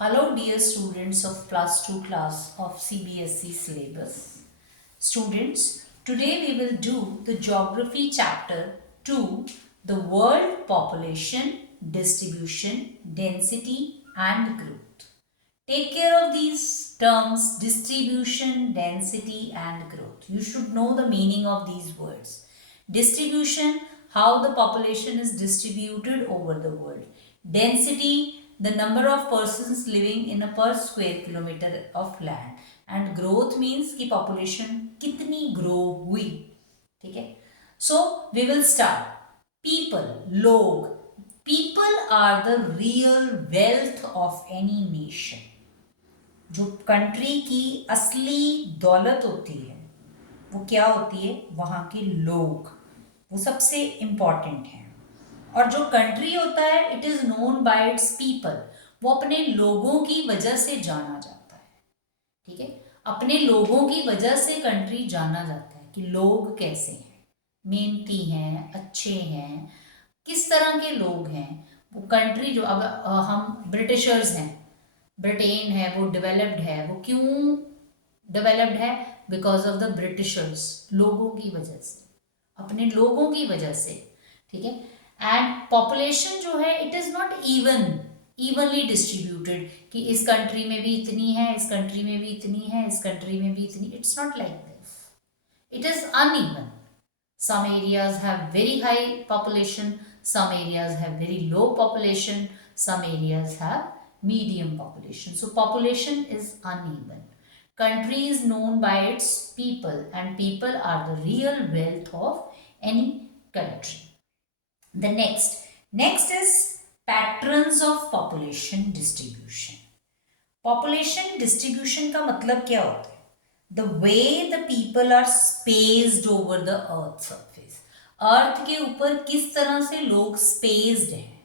Hello dear students of plus 2 class of CBSE syllabus. Students, today we will do the geography chapter 2, the world population, distribution, density and growth. Take care of these terms distribution, density and growth. You should know the meaning of these words. Distribution, how the population is distributed over the world. Density, the number of persons living in a per square kilometer of land. And growth means कि population कितनी grow हुई. ठीक है. So we will start. People, log. People are the real wealth of any nation. जो country की असली दौलत होती है वो क्या होती है, वहाँ के लोग, वो सबसे इम्पॉर्टेंट है। और जो कंट्री होता है it is known by it's people, वो अपने लोगों की वजह से जाना जाता है। ठीक है, अपने लोगों की वजह से कंट्री जाना जाता है कि लोग कैसे हैं, मेहनती हैं, अच्छे हैं, किस तरह के लोग हैं। वो कंट्री जो अब हम ब्रिटिशर्स हैं, ब्रिटेन है वो डेवलप्ड है, वो क्यों डेवलप्ड है? बिकॉज ऑफ द ब्रिटिशर्स, लोगों की वजह से, अपने लोगों की वजह से। ठीक है, एंड पॉपुलेशन जो है it is not evenly distributed कि इस कंट्री में भी इतनी है, इस कंट्री में भी इतनी है, इस कंट्री में भी इतनी। It's not like this, it is uneven. some areas have very high population, some areas have very low population, some areas have medium population. So population is uneven. Country is known by its people and people are the real wealth of any country. The next is patterns of population distribution. Population distribution का मतलब क्या होता है? The way the people are spaced over the earth surface. अर्थ के ऊपर किस तरह से लोग spaced हैं,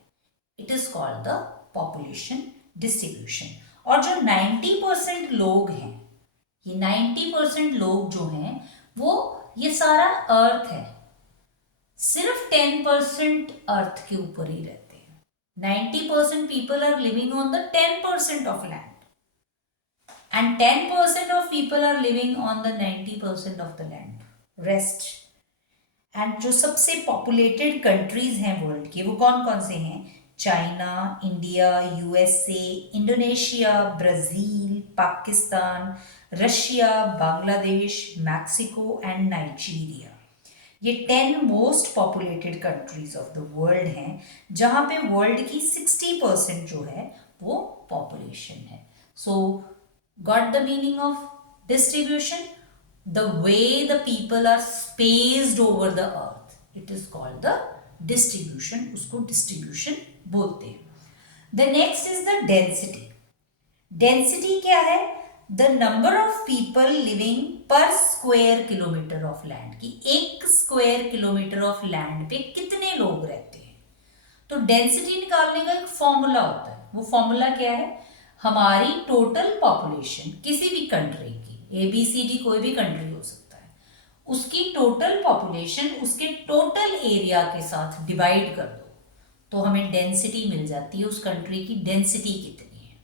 it is called the population distribution. और जो 90% लोग हैं, ये 90% लोग जो हैं वो ये सारा अर्थ है, सिर्फ 10% अर्थ के ऊपर ही रहते हैं। 90% people are living on the 10% of land. And 10% of people are living on the 90% of the land. Rest. And जो सबसे populated countries हैं वर्ल्ड के, वो कौन कौन से हैं? China, India, USA, Indonesia, Brazil, Pakistan, Russia, Bangladesh, Mexico and Nigeria. ये 10 most populated countries of the world हैं, जहाँ पे वर्ल्ड की 60% जो है वो पॉपुलेशन है। सो got the meaning of distribution? The way the people are spaced over the earth, it is called the distribution. उसको distribution बोलते हैं। The next is the density. Density क्या है? The number of people living per square kilometer of land, कि एक square kilometer of land पे कितने लोग रहते हैं। तो डेंसिटी निकालने का एक फॉर्मूला होता है। वो फॉर्मूला क्या है? हमारी टोटल पॉपुलेशन किसी भी कंट्री की, ABCD कोई भी कंट्री हो सकता है, उसकी टोटल पॉपुलेशन उसके टोटल एरिया के साथ डिवाइड कर दो तो हमें डेंसिटी मिल जाती है, उस कंट्री की डेंसिटी कितनी है।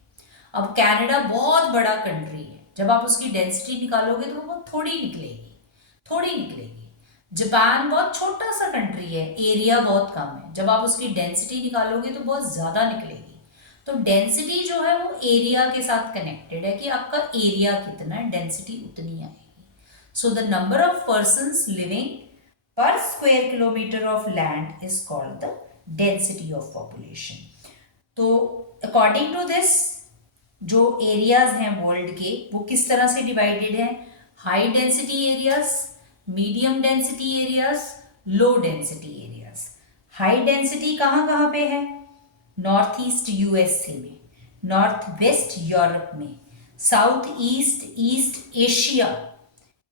अब कनाडा बहुत बड़ा कंट्री है, जब आप उसकी डेंसिटी निकालोगे तो वो थोड़ी निकलेगी। जापान बहुत छोटा सा कंट्री है, एरिया बहुत कम है, जब आप उसकी डेंसिटी निकालोगे तो बहुत ज़्यादा निकलेगी। तो डेंसिटी जो है वो एरिया के साथ कनेक्टेड है कि आपका एरिया कितना है, डेंसिटी उतनी आएगी। So the number of persons living per square kilometer of land is called the density of population. तो अकॉर्डिंग टू दिस जो एरियाज हैं वर्ल्ड के वो किस तरह से डिवाइडेड हैं? High density areas, medium density areas, low density areas. High density कहाँ पे है? नॉर्थ ईस्ट यूएसए में, नॉर्थ वेस्ट यूरोप में, साउथ ईस्ट एशिया,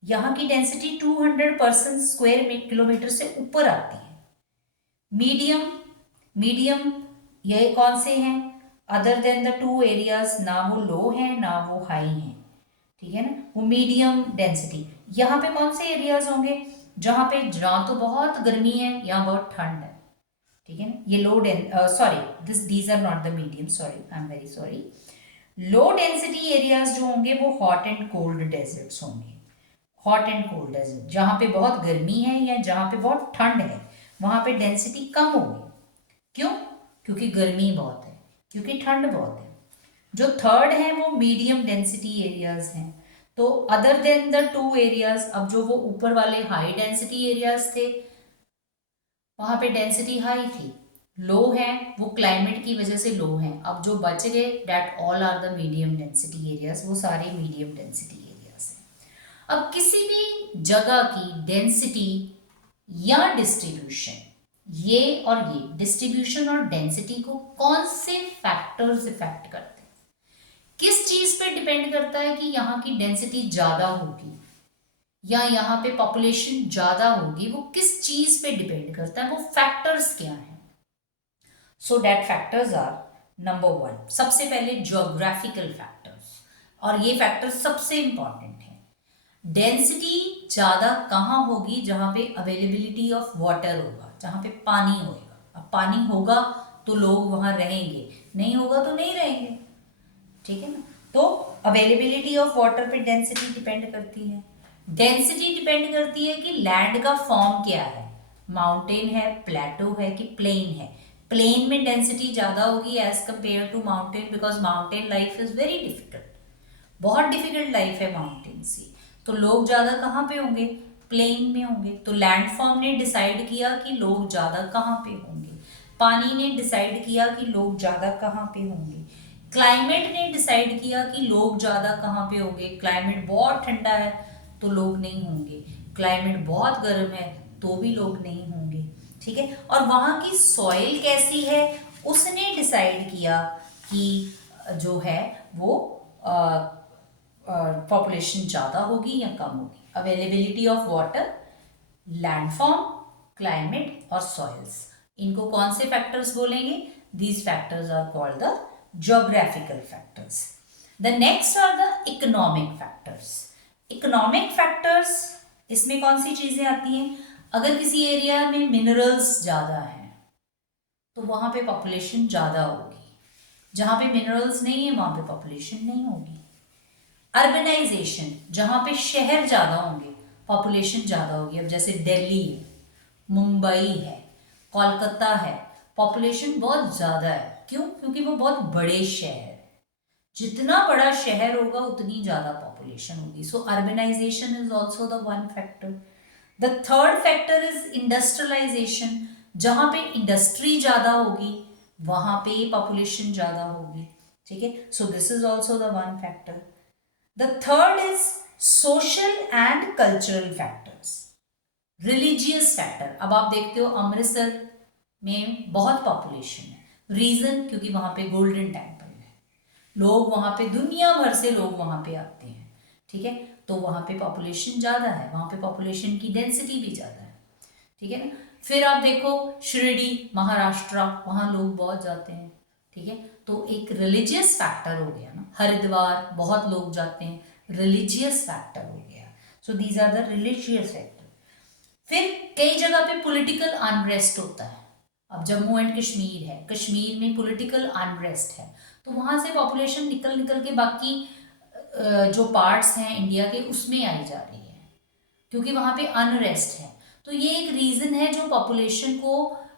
यहाँ की डेंसिटी 200% स्क्वायर किलोमीटर से ऊपर आती है। मीडियम ये कौन से हैं? Other than the two areas, ना वो लो हैं ना वो हाई हैं। ठीक है ना, वो मीडियम डेंसिटी। यहाँ पे कौन से एरियाज होंगे? जहाँ पे जहाँ तो बहुत गर्मी है, यहाँ बहुत ठंड है। ठीक है ना, ये low sorry, these are not the medium, sorry, I am very sorry. Low density areas जो होंगे वो हॉट एंड कोल्ड डेजर्ट्स होंगे। हॉट एंड कोल्ड डेजर्ट, जहाँ पे बहुत गर्मी है या जहाँ पे बहुत ठंड है, वहाँ पे डेंसिटी कम होगी। क्यों? क्योंकि गर्मी बहुत है, क्योंकि ठंड बहुत है। जो थर्ड है वो मीडियम डेंसिटी एरियाज हैं। तो other than the two areas, अब जो वो ऊपर वाले हाई डेंसिटी एरियाज थे वहां पे डेंसिटी हाई थी, लो है वो क्लाइमेट की वजह से लो है। अब जो बच गए that all are the medium density areas, वो सारे मीडियम डेंसिटी एरियाज हैं। अब किसी भी जगह की डेंसिटी या डिस्ट्रीब्यूशन, ये और ये डिस्ट्रीब्यूशन और डेंसिटी को कौन से फैक्टर्स इफेक्ट करते हैं? किस चीज पे डिपेंड करता है कि यहाँ की डेंसिटी ज्यादा होगी या यहाँ पे पॉपुलेशन ज्यादा होगी? वो किस चीज पे डिपेंड करता है? वो फैक्टर्स क्या हैं? So that factors are, number one, सबसे पहले ज्योग्राफिकल फैक्टर्स, और ये फैक्टर्स सबसे इंपॉर्टेंट है। डेंसिटी ज्यादा कहाँ होगी? जहाँ पे अवेलेबिलिटी ऑफ वाटर होगा, जहाँ पे पानी होगा। अब पानी होगा तो लोग वहां रहेंगे, नहीं होगा तो नहीं रहेंगे, ठीक है ना? तो अवेलेबिलिटी ऑफ वाटर पे डेंसिटी डिपेंड करती है। डेंसिटी डिपेंड करती है कि लैंड का फॉर्म क्या है, माउंटेन है, प्लेटो है कि प्लेन है। प्लेन में डेंसिटी ज्यादा होगी as compare to mountain, because mountain life is very difficult, बहुत डिफिकल्ट लाइफ है माउंटेन की। तो लोग ज्यादा कहाँ पे होंगे? प्लेन में होंगे। तो लैंडफॉर्म ने डिसाइड किया कि लोग ज्यादा कहाँ पे होंगे, पानी ने डिसाइड किया कि लोग ज्यादा कहाँ पे होंगे, क्लाइमेट ने डिसाइड किया कि लोग ज्यादा कहाँ पे होंगे। क्लाइमेट बहुत ठंडा है तो लोग नहीं होंगे, क्लाइमेट बहुत गर्म है तो भी लोग नहीं होंगे, ठीक है। और वहां की सॉइल कैसी है उसने डिसाइड किया कि जो है वो पॉपुलेशन ज़्यादा होगी या कम होगी। Availability of water, landform, climate और सॉइल्स, इनको कौन से फैक्टर्स बोलेंगे? These factors are called the geographical factors. The next are the economic factors. Economic factors, इसमें कौन सी चीजें आती हैं? अगर किसी एरिया में मिनरल्स ज़्यादा हैं तो वहां पे पॉपुलेशन ज़्यादा होगी, जहां पे मिनरल्स नहीं है वहां पे पॉपुलेशन नहीं होगी। अर्बनाइजेशन, जहां पे शहर ज्यादा होंगे पॉपुलेशन ज्यादा होगी। अब जैसे दिल्ली है, मुंबई है, कोलकाता है, पॉपुलेशन बहुत ज्यादा है। क्यों? क्योंकि वो बहुत बड़े शहर है। जितना बड़ा शहर होगा उतनी ज्यादा पॉपुलेशन होगी। So urbanization is also the one factor. The third factor is industrialization, जहां पे इंडस्ट्री ज्यादा होगी वहां पे पॉपुलेशन ज्यादा होगी, ठीक है। So this is also the one factor. The third is social and cultural factors. Religious factor, अब आप देखते हो अमृतसर में बहुत पॉपुलेशन है। रीजन? क्योंकि वहां पे गोल्डन टेम्पल है, लोग वहां पे दुनिया भर से लोग वहां पे आते हैं, ठीक है। तो वहां पे पॉपुलेशन ज्यादा है, वहां पे पॉपुलेशन की डेंसिटी भी ज्यादा है, ठीक है ना। फिर आप देखो शिरडी महाराष्ट्र, वहां लोग बहुत जाते हैं, ठीक है। तो एक रिलीजियस फैक्टर हो गया ना, हरिद्वार बहुत लोग जाते हैं, रिलीजियस फैक्टर हो गया। So these are the religious factor. फिर कई जगह पे पॉलिटिकल अनरेस्ट होता है। अब जम्मू एंड कश्मीर है, कश्मीर में पॉलिटिकल अनरेस्ट है, तो वहां से पॉपुलेशन निकल निकल के बाकी जो पार्ट्स हैं इंडिया के उसमें आई जा रही है, क्योंकि वहां पे अनरेस्ट है। तो ये एक रीजन है जो पॉपुलेशन को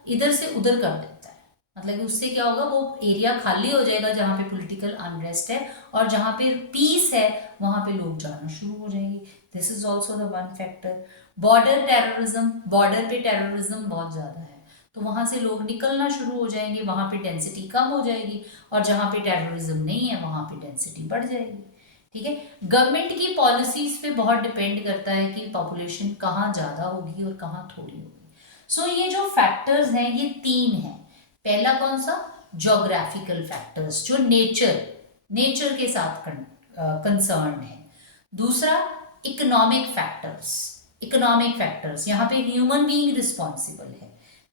इधर से उधर कर देता है। मतलब कि उससे क्या होगा, वो एरिया खाली हो जाएगा जहाँ पे पॉलिटिकल अनरेस्ट है, और जहाँ पे पीस है वहां पे लोग जाना शुरू हो जाएंगे। This is also the one factor. Border terrorism, border पे टेररिज्म बहुत ज्यादा है, तो वहां से लोग निकलना शुरू हो जाएंगे, वहां पे डेंसिटी कम हो जाएगी, और जहाँ पे टेररिज्म नहीं है वहां पे डेंसिटी बढ़ जाएगी, ठीक है। गवर्नमेंट की पॉलिसीज पे बहुत डिपेंड करता है कि पॉपुलेशन कहाँ ज़्यादा होगी और कहाँ थोड़ी होगी। सो ये जो फैक्टर्स हैं ये तीन हैं। पहला कौन सा? ज्योग्राफिकल फैक्टर्स, जो नेचर के साथ कंसर्न है। दूसरा इकोनॉमिक फैक्टर्स, इकोनॉमिक फैक्टर्स यहाँ पे ह्यूमन बीइंग रिस्पॉन्सिबल है।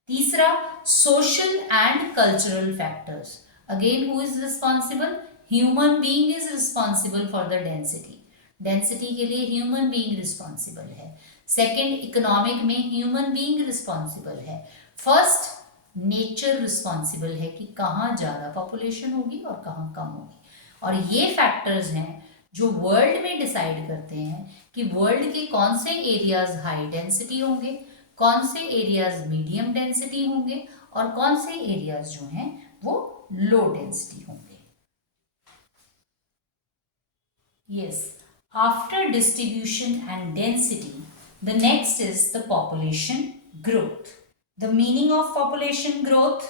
तीसरा social and cultural factors, again who is responsible? Human being is responsible for the density, density के लिए ह्यूमन बीइंग रिस्पॉन्सिबल है। सेकेंड इकोनॉमिक में ह्यूमन बीइंग रिस्पॉन्सिबल है। First nature responsible है कि कहाँ ज़्यादा पॉपुलेशन होगी और कहाँ कम होगी। और ये फैक्टर्स हैं जो वर्ल्ड में डिसाइड करते हैं कि वर्ल्ड के कौन से एरियाज हाई डेंसिटी होंगे, कौन से एरियाज मीडियम डेंसिटी होंगे और कौन से एरियाज जो हैं वो लो डेंसिटी होंगे. Yes, after distribution and density, the next is the population growth. The meaning of population growth: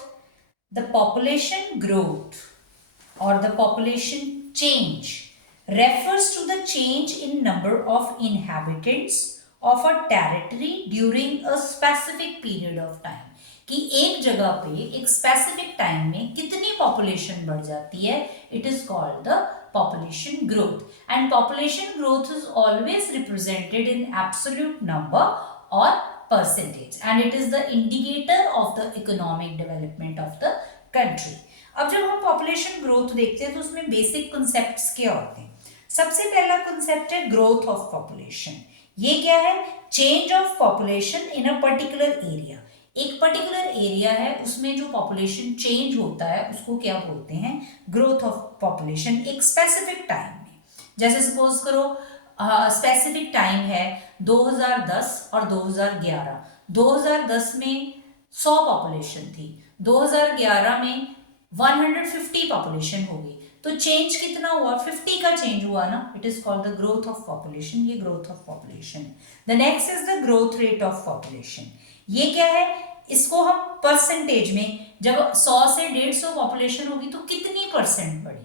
the population growth or the population change refers to the change in number of inhabitants of a territory during a specific period of time. कि एक जगह पे एक specific time में कितनी population बढ़ जाती है, it is called the population growth. And population growth is always represented in absolute number or percentage, and it is the indicator of the economic development of the country. अब जब हम population growth देखते हैं तो उसमें basic concepts क्या होते हैं. सबसे पहला कॉन्सेप्ट है ग्रोथ ऑफ पॉपुलेशन. ये क्या है? Change of population in a particular area. एक पर्टिकुलर एरिया है उसमें जो पॉपुलेशन चेंज होता है उसको क्या बोलते हैं? Growth of population. एक स्पेसिफिक टाइम में, जैसे सपोज करो स्पेसिफिक टाइम है 2010 और 2011. 2010 में 100 पॉपुलेशन थी, 2011 में 150 पॉपुलेशन हो गई. तो चेंज कितना हुआ? 50 का चेंज हुआ ना. It is called the growth of population. ये growth of population. The next is the growth rate of population. ये क्या है? इसको हम परसेंटेज में, जब 100 से 150 पॉपुलेशन होगी तो कितनी परसेंट बढ़ी,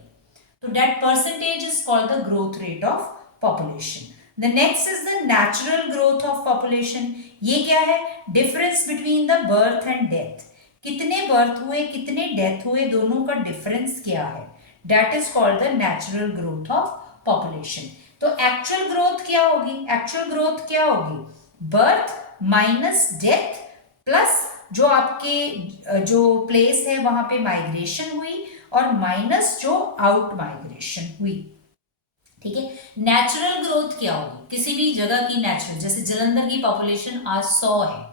तो that percentage is called the growth rate of population. The next is the natural growth of population. ये क्या है? Difference between the birth and death. कितने बर्थ हुए, कितने डेथ हुए, दोनों का डिफरेंस क्या है, that is called the natural growth of population. तो एक्चुअल ग्रोथ क्या होगी? एक्चुअल ग्रोथ क्या होगी? बर्थ माइनस डेथ प्लस जो आपके जो प्लेस है वहां पे माइग्रेशन हुई और माइनस जो आउट माइग्रेशन हुई. ठीक है. नेचुरल ग्रोथ क्या होगी? किसी भी जगह की नेचुरल, जैसे जलंधर की पॉपुलेशन आज 100 है,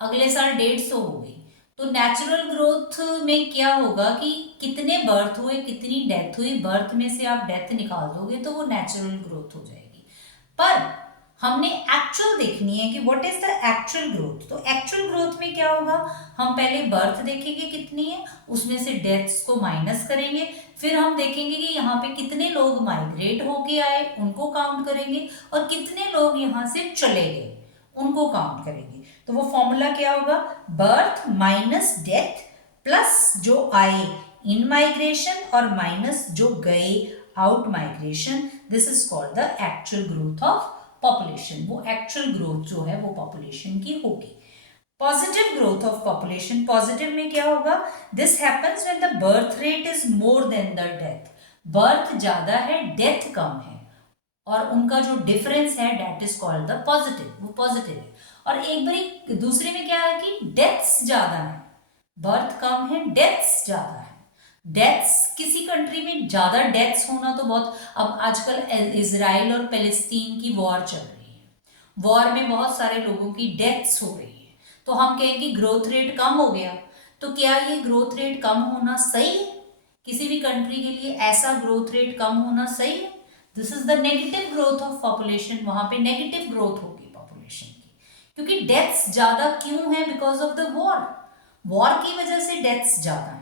अगले साल 150 हो गई, तो नेचुरल ग्रोथ में क्या होगा कि कितने बर्थ हुए, कितनी डेथ हुई, बर्थ में से आप डेथ निकाल दोगे तो वो नेचुरल ग्रोथ हो जाएगी. पर हमने एक्चुअल देखनी है कि what is the actual growth. तो एक्चुअल ग्रोथ में क्या होगा? हम पहले बर्थ देखेंगे कितनी है, उसमें से डेथ्स को माइनस करेंगे, फिर हम देखेंगे कि यहाँ पे कितने लोग माइग्रेट होके आए, उनको काउंट करेंगे, और कितने लोग यहाँ से चले गए, उनको काउंट करेंगे. तो वो फॉर्मूला क्या होगा? बर्थ माइनस डेथ प्लस जो आए इन माइग्रेशन और माइनस जो गए out migration. This is called the actual growth of population. वो एक्चुअल ग्रोथ जो है वो पॉपुलेशन की होगी. Positive growth of population. Positive में क्या होगा? This happens when the birth rate is more than the death. Birth ज्यादा है, डेथ कम है, और उनका जो डिफरेंस है that is called the positive. वो पॉजिटिव है. और एक बारी दूसरे में क्या है कि डेथ्स ज्यादा है, बर्थ कम है, डेथ्स ज्यादा है. डेथ्स किसी कंट्री में ज्यादा डेथ्स होना तो बहुत, अब आजकल इजराइल और पैलेस्टीन की वॉर चल रही है, वॉर में बहुत सारे लोगों की डेथ्स हो रही है, तो हम कहें कि ग्रोथ रेट कम हो गया. तो क्या ये ग्रोथ रेट कम होना सही है? किसी भी कंट्री के लिए ऐसा ग्रोथ रेट कम होना सही है? This is the negative growth of population. वहां पे नेगेटिव ग्रोथ होगी पॉपुलेशन की, क्योंकि डेथ्स ज्यादा क्यों है? Because of the war. War की वजह से डेथ्स ज्यादा है.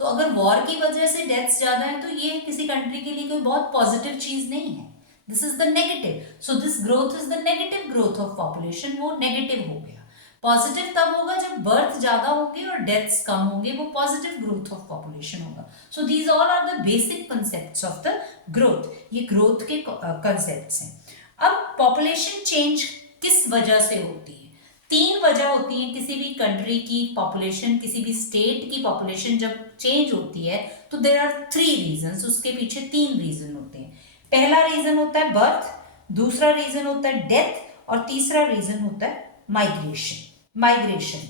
तो अगर वॉर की वजह से डेथ्स ज्यादा है तो ये किसी कंट्री के लिए कोई बहुत पॉजिटिव चीज नहीं है. This is the negative. So this growth is the negative growth of population. वो नेगेटिव हो गया. पॉजिटिव तब होगा जब बर्थ ज्यादा होगी और डेथ्स कम होंगे, वो पॉजिटिव ग्रोथ ऑफ पॉपुलेशन होगा. So these all are the basic concepts of the growth. ये ग्रोथ के कंसेप्ट्स हैं. अब पॉपुलेशन चेंज किस वजह से होती है? 3 वजह होती है किसी भी कंट्री की पॉपुलेशन, किसी भी स्टेट की पॉपुलेशन जब चेंज होती है तो देयर आर 3 रीजंस. उसके पीछे 3 रीजन होते हैं. पहला रीजन होता है बर्थ, दूसरा रीजन होता है डेथ, और तीसरा रीजन होता है माइग्रेशन.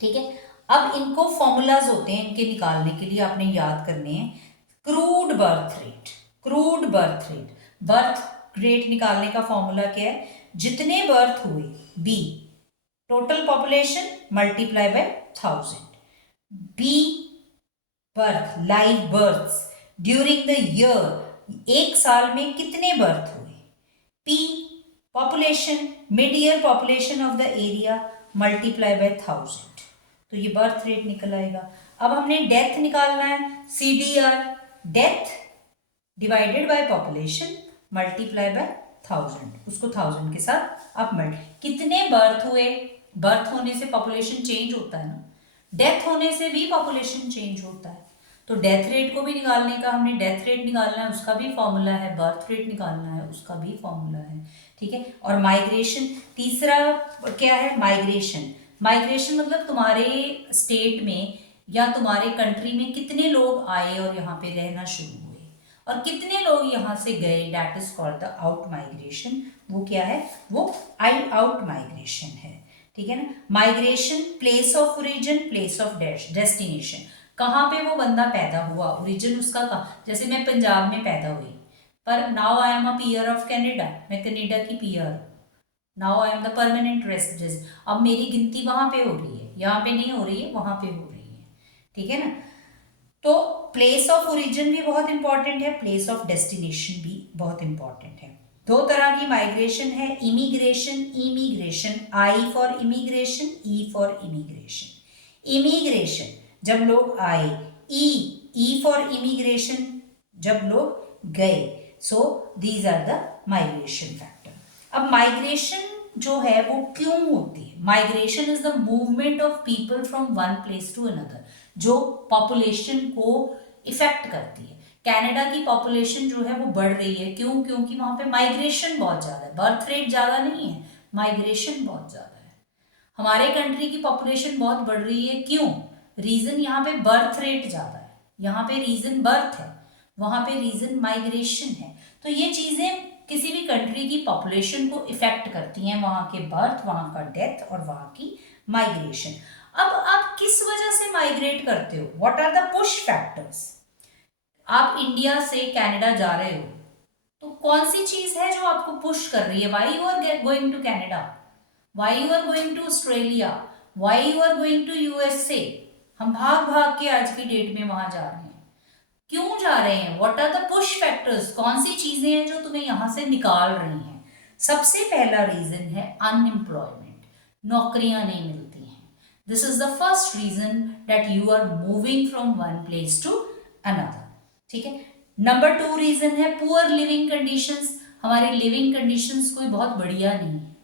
ठीक है. अब इनको फॉर्मूलाज होते हैं, इनके निकालने के लिए आपने याद करने हैं. Crude birth rate. Birth rate निकालने का फॉर्मूला क्या है? जितने बर्थ हुए B, total population multiply by 1000. B birth, live births, during the year, एक साल में कितने बर्थ हुए। P, population, mid year population of the area multiply by 1000, तो ये बर्थ रेट निकल आएगा। अब हमने डेथ निकालना है, CDR, death divided by population multiply by 1000, उसको 1000 के साथ आप कितने बर्थ हुए, बर्थ होने से पॉपुलेशन चेंज होता है ना, डेथ होने से भी पॉपुलेशन चेंज होता है, तो डेथ रेट को भी निकालने का, हमने डेथ रेट निकालना है उसका भी फॉर्मूला है, बर्थ रेट निकालना है उसका भी फॉर्मूला है, ठीक है। और माइग्रेशन, तीसरा क्या है, माइग्रेशन। माइग्रेशन मतलब तुम्हारे स्टेट में या तुम्हारे कंट्री में कितने लोग आए और यहाँ पे रहना शुरू हुए और कितने लोग यहाँ से गए, that is called the out migration. वो क्या है, वो आउट माइग्रेशन है, ठीक है ना। Migration, place of origin, place of destination, कहाँ पे वो बंदा पैदा हुआ, ओरिजिन उसका कहाँ, जैसे मैं पंजाब में पैदा हुई पर now I am a peer of Canada, मैं कनाडा की peer, now I am the permanent resident, अब मेरी गिनती वहां पे हो रही है, यहाँ पे नहीं हो रही है, वहां पे हो रही है, ठीक है ना। तो प्लेस ऑफ ओरिजिन भी बहुत इंपॉर्टेंट है, प्लेस ऑफ डेस्टिनेशन भी बहुत इंपॉर्टेंट है। दो तरह की माइग्रेशन है, immigration, emigration, I for immigration, E for emigration. Immigration जब लोग आए, ई फॉर इमिग्रेशन जब लोग गए, so these are the migration factor. अब माइग्रेशन जो है वो क्यों होती है, migration is the movement of people from one place to another, जो पॉपुलेशन को इफेक्ट करती है। कनाडा की पॉपुलेशन जो है वो बढ़ रही है, क्यों, क्योंकि वहां पे माइग्रेशन बहुत ज्यादा है, बर्थ रेट ज्यादा नहीं है, माइग्रेशन बहुत ज्यादा है। हमारे कंट्री की पॉपुलेशन बहुत बढ़ रही है, क्यों, रीजन यहाँ पे बर्थ रेट ज्यादा है, यहाँ पे रीजन बर्थ है, वहां पे रीजन माइग्रेशन है। तो ये चीजें किसी भी कंट्री की पॉपुलेशन को इफेक्ट करती हैं, वहां के बर्थ, वहां का डेथ और वहां की माइग्रेशन। अब आप किस वजह से माइग्रेट करते हो, what are the push factors. आप इंडिया से कनाडा जा रहे हो तो कौन सी चीज है जो आपको पुश कर रही है, why you are going to Canada, why you are going to Australia, why you are going to USA. हम भाग भाग के आज की डेट में वहां जा रहे हैं, क्यों जा रहे हैं, what are the push factors, कौन सी चीजें हैं जो तुम्हें यहां से निकाल रही हैं। सबसे पहला रीजन है अनएम्प्लॉयमेंट, नौकरियां नहीं मिलती हैं। This is the first reason that you are moving from one place to another, ठीक है। नंबर 2 रीजन है पुअर लिविंग कंडीशंस, हमारी लिविंग कंडीशंस कोई बहुत बढ़िया नहीं है।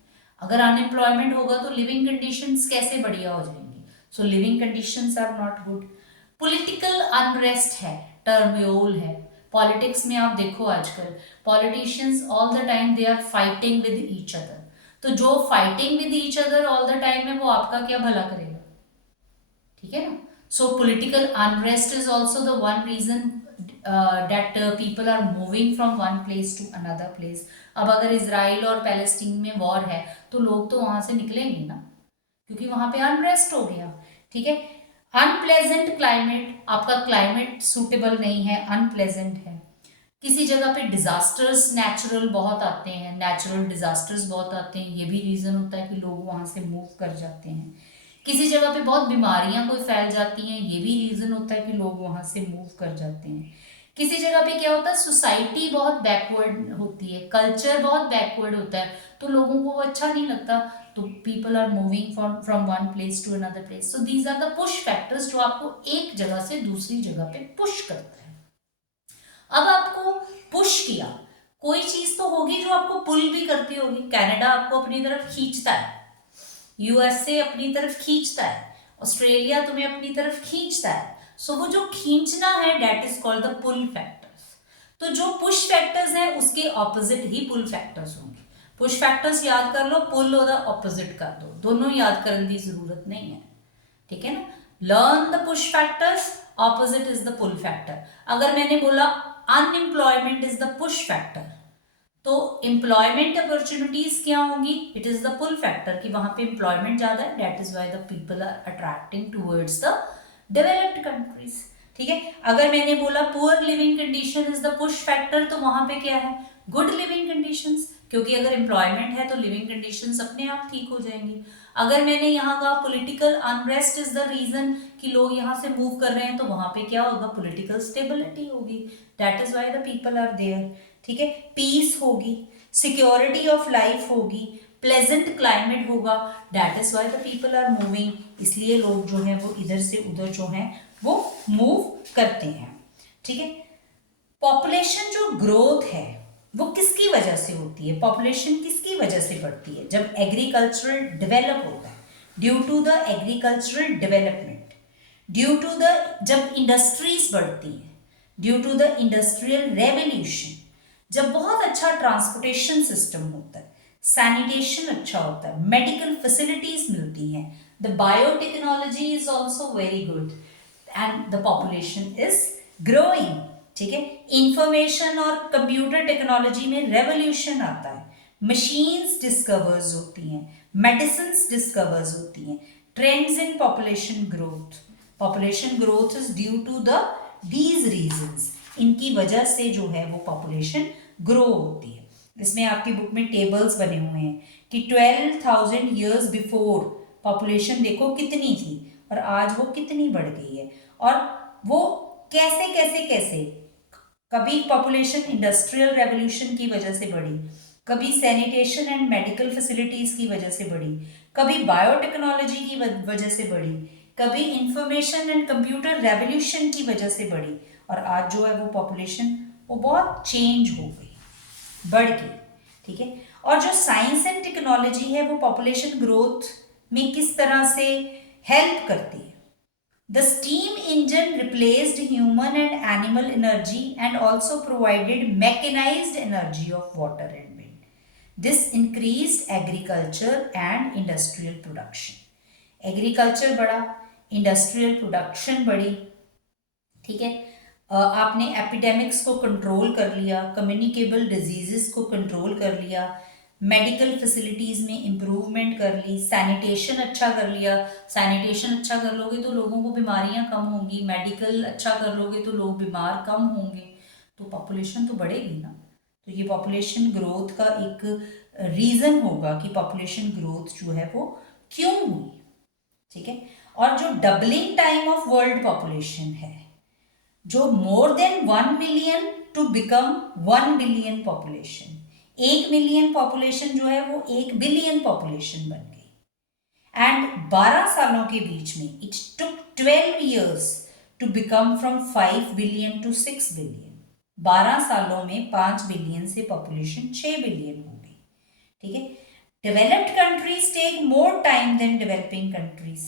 अगर अनएम्प्लॉयमेंट होगा तो लिविंग कंडीशंस कैसे बढ़िया हो जाएंगी, so living conditions are not good. Political unrest है, टर्मोल है, पॉलिटिक्स में आप देखो आजकल politicians all the time they are fighting with each other, तो जो fighting with each other all the time है वो आपका क्या भला करेगा, ठीक है ना। So political unrest is also the one reason that people are moving from one place to another place। अब अगर इसराइल और पैलेस्टीन में वॉर है तो लोग तो वहां से निकलेंगे ना, क्योंकि वहां पे अनरेस्ट हो गया, ठीक है। अनप्लेजेंट क्लाइमेट, आपका क्लाइमेट सूटेबल नहीं है, अनप्लेजेंट है। किसी जगह पे डिजास्टर्स नेचुरल बहुत आते हैं, नेचुरल डिजास्टर्स बहुत आते हैं, ये भी रीजन होता है कि लोग वहां से मूव कर जाते हैं। किसी जगह पे बहुत बीमारियां कोई फैल जाती हैं, ये भी रीजन होता है कि लोग वहां से मूव कर जाते हैं। किसी जगह पे क्या होता है, सोसाइटी बहुत बैकवर्ड होती है, कल्चर बहुत बैकवर्ड होता है, तो लोगों को वो अच्छा नहीं लगता, तो people are moving from one place to another place. So these are the push factors जो आपको एक जगह से दूसरी जगह पे पुश करता है। अब आपको पुश किया, कोई चीज तो होगी जो आपको पुल भी करती होगी। कनाडा आपको अपनी तरफ खींचता है, यूएसए अपनी तरफ खींचता है, ऑस्ट्रेलिया तुम्हें अपनी तरफ खींचता है। सो वो जो खींचना है that is called the pull factors. तो जो पुश फैक्टर्स हैं उसके ऑपोजिट ही पुल फैक्टर्स होंगे। पुश फैक्टर्स याद कर लो, पुल और ऑपोजिट कर दो, दोनों याद करने की जरूरत नहीं है, ठीक है ना। Learn the push factors, opposite is the pull factor. अगर मैंने बोला unemployment is the push factor, तो एम्प्लॉयमेंट अपॉर्चुनिटीज क्या होंगी, it is the pull factor, कि वहां पे एम्प्लॉयमेंट ज्यादा है, that is why the people are attracting towards the developed countries, ठीक है। अगर मैंने बोला poor living condition is the push factor, तो वहां पे क्या है, गुड लिविंग कंडीशंस, क्योंकि अगर एम्प्लॉयमेंट है तो लिविंग कंडीशंस अपने आप ठीक हो जाएंगी। अगर मैंने यहाँ कहा political unrest is the reason कि लोग यहाँ से मूव कर रहे हैं, तो वहां पे क्या होगा, पॉलिटिकल स्टेबिलिटी होगी, that is why the people are there. ठीक है, पीस होगी, सिक्योरिटी ऑफ लाइफ होगी, प्लेजेंट क्लाइमेट होगा, that is why the people are moving, इसलिए लोग जो है वो इधर से उधर जो है वो मूव करते हैं। ठीक है, पॉपुलेशन जो ग्रोथ है वो किसकी वजह से होती है, पॉपुलेशन किसकी वजह से बढ़ती है, जब एग्रीकल्चरल डेवलप होता है, due to the agricultural development, due to the, जब इंडस्ट्रीज बढ़ती है, due to the industrial revolution, जब बहुत अच्छा ट्रांसपोर्टेशन सिस्टम होता है, सैनिटेशन अच्छा होता है, मेडिकल फैसिलिटीज मिलती हैं, the biotechnology is also very good and the population is growing. ठीक है, इंफॉर्मेशन और कंप्यूटर टेक्नोलॉजी में रेवोल्यूशन आता है, मशीन्स डिस्कवर्स होती हैं, मेडिसिन्स डिस्कवर्स होती हैं, trends in population growth, population growth is due to the these reasons, इनकी वजह से जो है वो पॉपुलेशन ग्रो होती है। इसमें आपकी बुक में टेबल्स बने हुए हैं कि 12,000 ईयर्स बिफोर पॉपुलेशन देखो कितनी थी और आज वो कितनी बढ़ गई है, और वो कैसे कैसे कैसे, कभी पॉपुलेशन इंडस्ट्रियल रेवोल्यूशन की वजह से बढ़ी, कभी सैनिटेशन एंड मेडिकल फैसिलिटीज की वजह से बढ़ी, कभी बायोटेक्नोलॉजी की वजह से बढ़ी, कभी इंफॉर्मेशन एंड कंप्यूटर रेवोल्यूशन की वजह से बढ़ी, और आज जो है वो पॉपुलेशन वो बहुत चेंज हो गई, बढ़ गई। ठीक है, और जो साइंस एंड टेक्नोलॉजी है वो पॉपुलेशन ग्रोथ में किस तरह से हेल्प करती है। The steam engine replaced human and animal energy and also provided mechanized energy of water and wind. This increased agriculture and industrial production. Agriculture बढ़ा, industrial production बढ़ी। ठीक है, आपने एपिडेमिक्स को कंट्रोल कर लिया, कम्युनिकेबल डिजीजेस को कंट्रोल कर लिया, मेडिकल फैसिलिटीज़ में इम्प्रूवमेंट कर ली, सैनिटेशन अच्छा कर लिया, सैनिटेशन अच्छा कर लोगे तो लोगों को बीमारियां कम होंगी, मेडिकल अच्छा कर लोगे तो लोग बीमार कम होंगे, तो पॉपुलेशन तो बढ़ेगी ना। तो ये पॉपुलेशन ग्रोथ का एक रीज़न होगा कि पॉपुलेशन ग्रोथ जो है वो क्यों हुई। ठीक है, और जो doubling time of world population है, जो more than 1 million to become 1 billion population, 1 million population जो है वो 1 बिलियन पॉपुलेशन बन गई, एंड 12 सालों के बीच में it took 12 years to become from 5 billion to 6 billion, 12 सालों में 5 बिलियन से पॉपुलेशन 6 बिलियन हो गई। ठीक है, developed countries take more time than developing countries.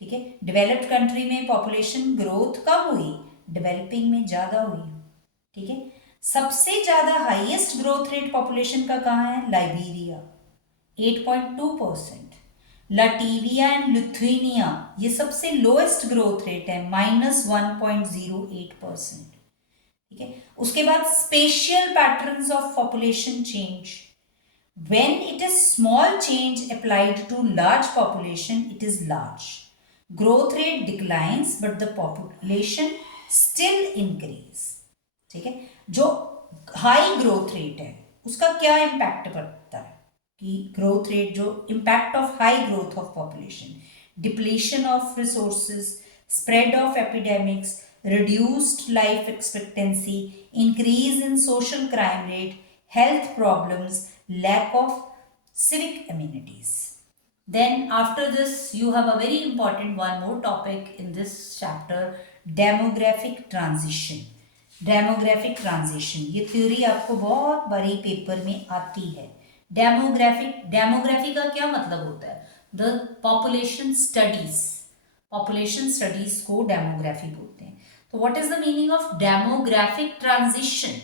ठीक है, डेवलप्ड कंट्री में पॉपुलेशन ग्रोथ कम हुई, डेवलपिंग में ज़्यादा हुई। ठीक है, सबसे ज़्यादा हाईएस्ट ग्रोथ रेट पॉपुलेशन का कहाँ है, लाइबेरिया 8.2%, लाटविया एंड लिथुआनिया ये सबसे लोएस्ट ग्रोथ रेट है -1.08%। ठीक है, उसके बाद spatial patterns of population change, when it is small change applied to large population it is large, growth rate declines but the population still increase। ठीक है, जो हाई ग्रोथ रेट है उसका क्या इम्पैक्ट पड़ता है कि ग्रोथ रेट, जो impact of high growth of population, depletion of resources, spread of epidemics, reduced life expectancy, increase in social crime rate, health problems, lack of civic amenities. Then after this you have a very important one more topic in this chapter, demographic transition। Demographic transition ये theory आपको बहुत बड़ी paper में आती है। Demography का क्या मतलब होता है, the population studies, population studies को डेमोग्राफी बोलते हैं। तो what is the meaning of demographic transition,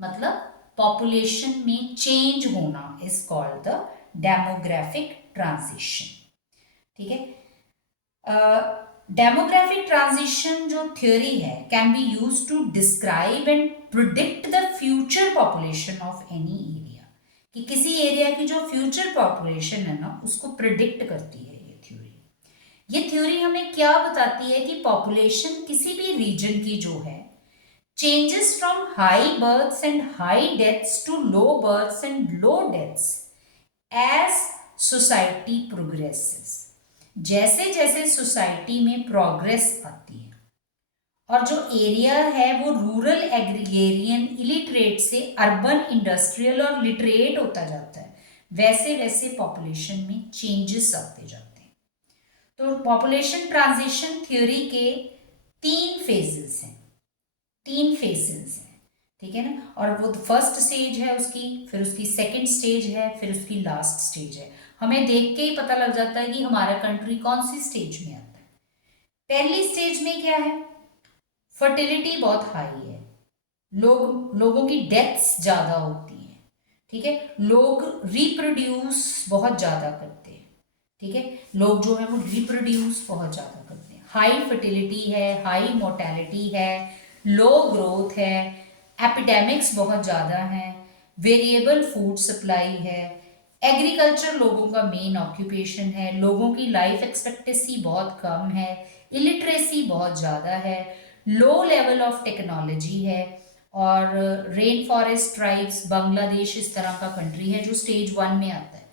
मतलब पॉपुलेशन में चेंज होना is called the demographic transition. ठीक है, डेमोग्राफिक ट्रांजिशन जो थ्योरी है can be use to describe and predict the future population of any area, कि किसी एरिया की जो फ्यूचर पॉपुलेशन है ना उसको प्रिडिक्ट करती है ये थ्योरी। ये थ्योरी हमें क्या बताती है कि पॉपुलेशन किसी भी रीजन की जो है changes from high births and high deaths to low births and low deaths as society progresses, जैसे जैसे सोसाइटी में प्रोग्रेस आती है और जो एरिया है वो रूरल एग्रीगेरियन इलिटरेट से अर्बन इंडस्ट्रियल और लिटरेट होता जाता है, वैसे वैसे पॉपुलेशन में चेंजेस आते जाते हैं। तो पॉपुलेशन ट्रांजिशन थ्योरी के तीन फेजेस हैं, ठीक है ना। और वो फर्स्ट स्टेज है उसकी, फिर उसकी सेकंड स्टेज है, फिर उसकी लास्ट स्टेज है। हमें देख के ही पता लग जाता है कि हमारा कंट्री कौन सी स्टेज में आता है। पहली स्टेज में क्या है, फर्टिलिटी बहुत हाई है, लोगों की डेथ्स ज़्यादा होती हैं, ठीक है। लोग रिप्रोड्यूस बहुत ज़्यादा करते हैं, ठीक है। लोग जो है वो रिप्रोड्यूस बहुत ज़्यादा करते हैं, हाई फर्टिलिटी है, हाई मोर्टेलिटी है, लो ग्रोथ है, एपिडेमिक्स बहुत ज़्यादा हैं, वेरिएबल फूड सप्लाई है, एग्रीकल्चर लोगों का मेन ऑक्यूपेशन है, लोगों की लाइफ एक्सपेक्टेंसी बहुत कम है, इलिटरेसी बहुत ज़्यादा है, लो लेवल ऑफ टेक्नोलॉजी है, और रेन फॉरेस्ट ट्राइब्स, बांग्लादेश इस तरह का कंट्री है जो स्टेज 1 में आता है।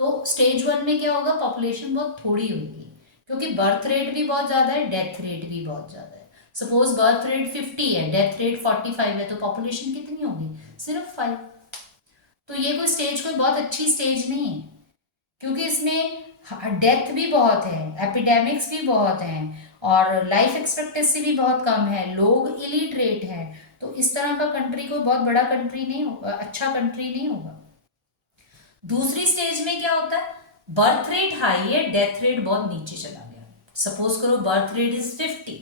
तो स्टेज 1 में क्या होगा, पॉपुलेशन बहुत थोड़ी होगी, क्योंकि बर्थ रेट भी बहुत ज़्यादा है, डेथ रेट भी बहुत ज़्यादा है। सपोज बर्थ रेट 50 है, डेथ रेट 45 है, तो पॉपुलेशन कितनी होगी, सिर्फ 5। तो ये कोई स्टेज कोई बहुत अच्छी स्टेज नहीं है, क्योंकि इसमें डेथ भी बहुत है, एपिडेमिक्स भी बहुत हैं, और लाइफ एक्सपेक्टेंसी भी बहुत कम है, लोग इलिटरेट हैं। तो इस तरह का कंट्री कोई बहुत बड़ा कंट्री नहीं होगा, अच्छा कंट्री नहीं होगा। दूसरी स्टेज में क्या होता है, बर्थ रेट हाई है, डेथ रेट बहुत नीचे चला गया। सपोज करो birth rate is 50,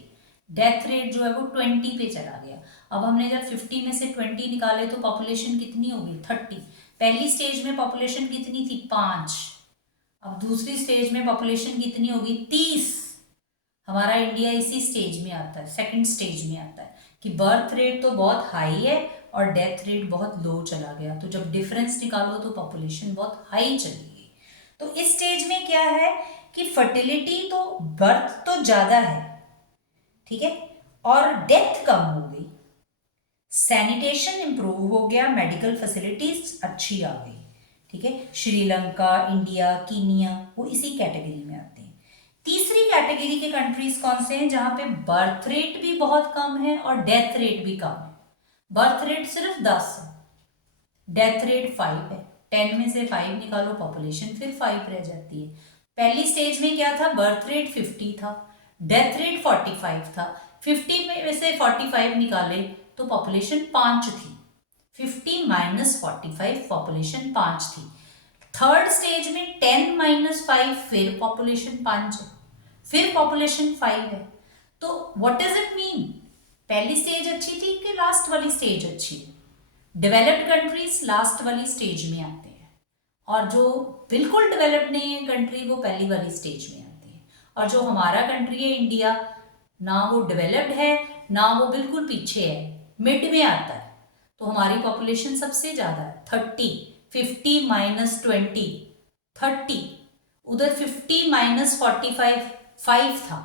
death rate जो है वो 20 पे चला गया। अब हमने जब 50 में से 20 निकाले तो पॉपुलेशन कितनी होगी, 30। पहली स्टेज में पॉपुलेशन कितनी थी, 5। अब दूसरी स्टेज में पॉपुलेशन कितनी होगी, 30। हमारा इंडिया इसी स्टेज में आता है, सेकंड स्टेज में आता है, कि बर्थ रेट तो बहुत हाई है और डेथ रेट बहुत लो चला गया। तो जब डिफरेंस निकालो तो पॉपुलेशन बहुत हाई चली गई। तो इस स्टेज में क्या है कि फर्टिलिटी तो, बर्थ तो ज़्यादा है, ठीक है, और डेथ कम हो गई, सैनिटेशन इंप्रूव हो गया, मेडिकल फैसिलिटीज अच्छी आ गई, ठीक है। श्रीलंका, इंडिया, कीनिया वो इसी कैटेगरी में आते हैं। तीसरी कैटेगरी के कंट्रीज कौन से हैं, जहां पे बर्थ रेट भी बहुत कम है और डेथ रेट भी कम है। बर्थ रेट सिर्फ 10 है, डेथ रेट 5 है। 10 में से 5 निकालो, पॉपुलेशन फिर 5 रह जाती है। पहली स्टेज में क्या था, बर्थ रेट 50 था, डेथ रेट 45 था। 50 में से 45 निकाले तो पॉपुलेशन 5 थी, 50 माइनस 45 पॉपुलेशन 5 थी। थर्ड स्टेज में 10 माइनस 5 फिर पॉपुलेशन 5 है, फिर पॉपुलेशन 5 है। तो व्हाट डज इट मीन, पहली स्टेज अच्छी थी कि लास्ट वाली स्टेज अच्छी है। डेवलप्ड कंट्रीज लास्ट वाली स्टेज में आते हैं, और जो बिल्कुल डेवलप्ड नहीं है कंट्री वो पहली वाली स्टेज में आती है। और जो हमारा कंट्री है इंडिया, ना वो डेवलप्ड है ना वो बिल्कुल पीछे है, मिड में आता है। तो हमारी पॉपुलेशन सबसे ज़्यादा है, 30। 50 माइनस 20 30, उधर 50 माइनस 45 5 था,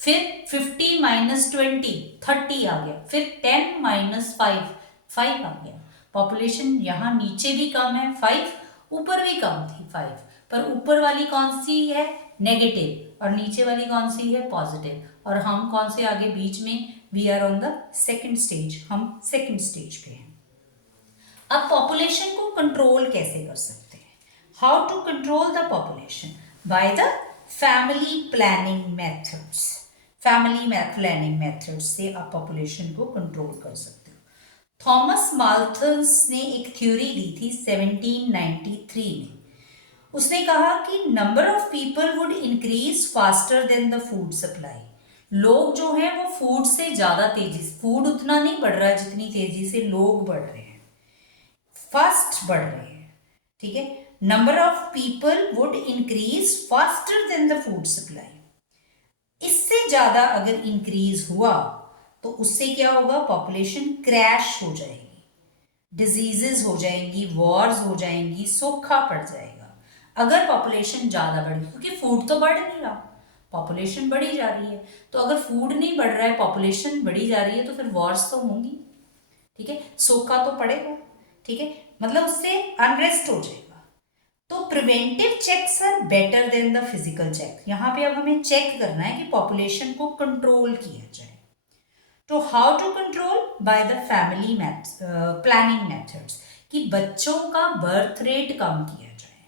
फिर 50 माइनस 20 30 आ गया, फिर 10 माइनस 5 5 आ गया। पॉपुलेशन यहाँ नीचे भी कम है 5, ऊपर भी कम थी 5, पर ऊपर वाली कौन सी है, नेगेटिव, और नीचे वाली कौन सी है, पॉजिटिव। और हम कौन से आगे बीच में, we are on the second stage, हम सेकेंड स्टेज पे हैं। अब पॉपुलेशन को कंट्रोल कैसे कर सकते हैं, how to control the population, by the family planning methods. Family planning methods से आप पॉपुलेशन को कंट्रोल कर सकते हो। थॉमस माल्थस ने एक थ्योरी दी थी 1793 में। उसने कहा कि number of people would increase faster than the food supply. लोग जो हैं वो फूड से ज़्यादा तेजी से, फूड उतना नहीं बढ़ रहा है जितनी तेजी से लोग बढ़ रहे हैं, फास्ट बढ़ रहे हैं, ठीक है। Number of people would increase faster than the food supply. इससे ज़्यादा अगर इंक्रीज हुआ तो उससे क्या होगा, पॉपुलेशन क्रैश हो जाएगी, डिजीजेस हो जाएंगी, वॉर्स हो जाएंगी, सूखा पड़ जाएगा। अगर पॉपुलेशन ज़्यादा बढ़ी, क्योंकि फूड तो बढ़ नहीं रहा, पॉपुलेशन बढ़ी जा रही है। तो अगर फूड नहीं बढ़ रहा है, पॉपुलेशन बढ़ी जा रही है, तो फिर वॉर्स तो होंगी, ठीक है, सूखा तो पड़ेगा, ठीक है, मतलब उससे अनरेस्ट हो जाएगा। तो preventive checks are better than the physical check. यहाँ पे अब हमें चेक करना है कि पॉपुलेशन को कंट्रोल किया जाए। तो how to control? By the family planning methods, कि बच्चों का बर्थ रेट कम किया जाए,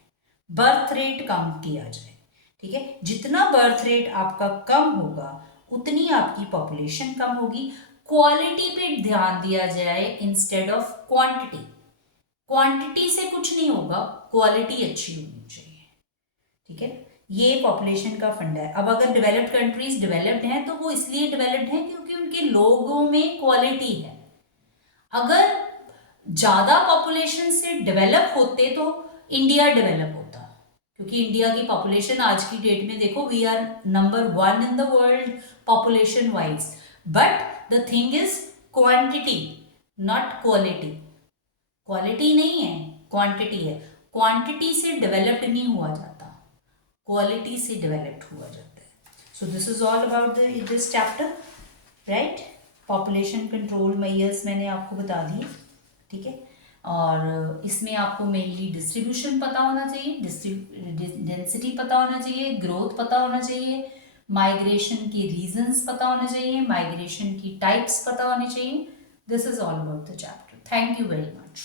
बर्थ रेट कम किया जाए। ठीक है, जितना बर्थ रेट आपका कम होगा उतनी आपकी पॉपुलेशन कम होगी। क्वालिटी पे ध्यान दिया जाए इंस्टेड ऑफ क्वांटिटी। क्वांटिटी से कुछ नहीं होगा, क्वालिटी अच्छी होनी चाहिए। ठीक है, ये पॉपुलेशन का फंडा है। अब अगर डेवलप्ड कंट्रीज डेवलप्ड हैं तो वो इसलिए डेवलप्ड हैं क्योंकि उनके लोगों में क्वालिटी है। अगर ज्यादा पॉपुलेशन से डेवलप होते तो इंडिया डेवलप होता, क्योंकि इंडिया की पॉपुलेशन आज की डेट में देखो, we are number 1 in the world population wise. But the thing is quantity not quality. Quality नहीं है, क्वांटिटी है। क्वांटिटी से डेवलप्ड नहीं हुआ जाता, क्वालिटी से डेवलप्ड हुआ जाता है। So this is all about this chapter, right. Population control measures मैंने आपको बता दिए। ठीक है, और इसमें आपको मेनली डिस्ट्रीब्यूशन पता होना चाहिए, डेंसिटी पता होना चाहिए, ग्रोथ पता होना चाहिए, माइग्रेशन की रीजंस पता होने चाहिए, माइग्रेशन की टाइप्स पता होनी चाहिए। This is all about the chapter. Thank you very much.